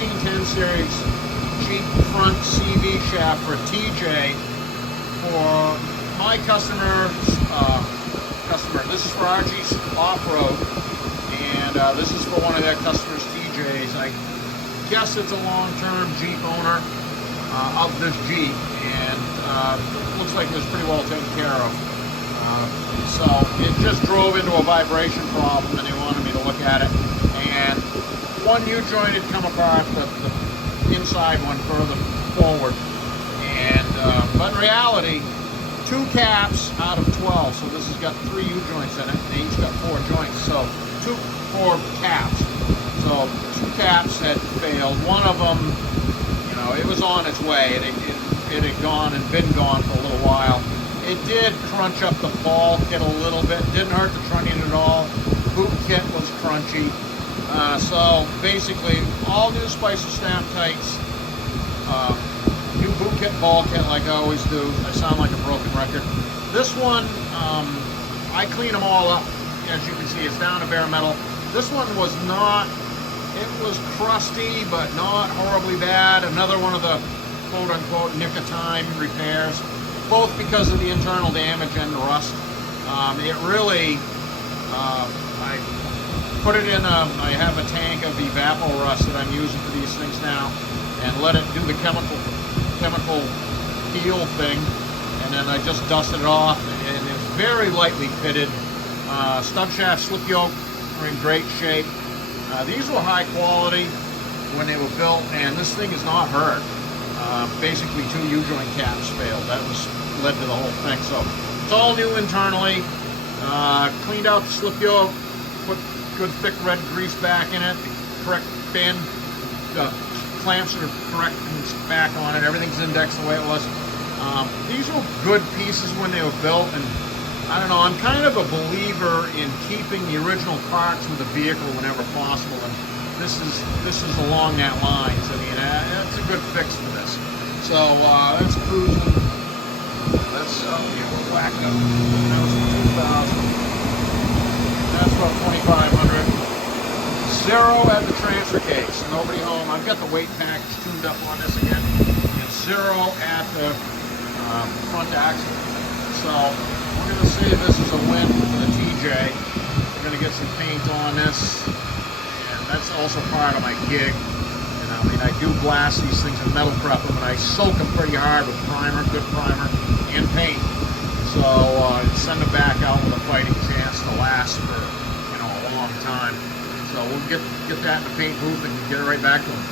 1610 series Jeep front CV shaft for TJ for my customer. This is for RG's Off-Road, and this is for one of their customers, TJ's. I guess it's a long-term Jeep owner of this Jeep, and looks like it was pretty well taken care of. So it just drove into a vibration problem, and they wanted me to look at it. And one U-joint had come apart, the inside one further forward. And but in reality, 2 caps out of 12. So this has got 3 U-joints in it. They each got 4 joints. So 4 caps. So 2 caps had failed. One of them, you know, it was on its way. It had gone and been gone for a little while. It did crunch up the ball kit a little bit. Didn't hurt the trunnion at all. Boot kit was crunchy. So basically, all new Spicer snap tights. New boot kit, ball kit, like I always do. I sound like a broken record. This one, I clean them all up. As you can see, it's down to bare metal. This one was not. It was crusty, but not horribly bad. Another one of the quote-unquote nick-of-time repairs, both because of the internal damage and the rust. It really, I put it in I have a tank of Evaporust that I'm using for these things now, and let it do the chemical peel thing, and then I just dusted it off, and it's very lightly pitted. Stub shaft slip yoke are in great shape. These were high quality when they were built, and this thing is not hurt. Basically 2 U-joint caps failed. That led to the whole thing. So it's all new internally. Cleaned out the slip yoke, put good thick red grease back in it, the correct bend, the clamps are correct back on it. Everything's indexed the way it was. These were good pieces when they were built, and I don't know, I'm kind of a believer in keeping the original parts with the vehicle whenever possible, and this is along that lines. I mean, that's a good fix for this. So that's cruising. That's we're whacking up. That was 2,000. That's about 2,500. 0 at the transfer case. Nobody home. I've got the weight package tuned up on this again. And 0 at the front axle. So we're going to say this is a win for the TJ. We're going to get some paint on this. And that's also part of my gig. And I mean, I do blast these things in metal prep them, and I soak them pretty hard with primer, good primer, and paint. So send them back out with a fighting chance to last for, you know, a long time. So we'll get that in the paint booth and get it right back to them.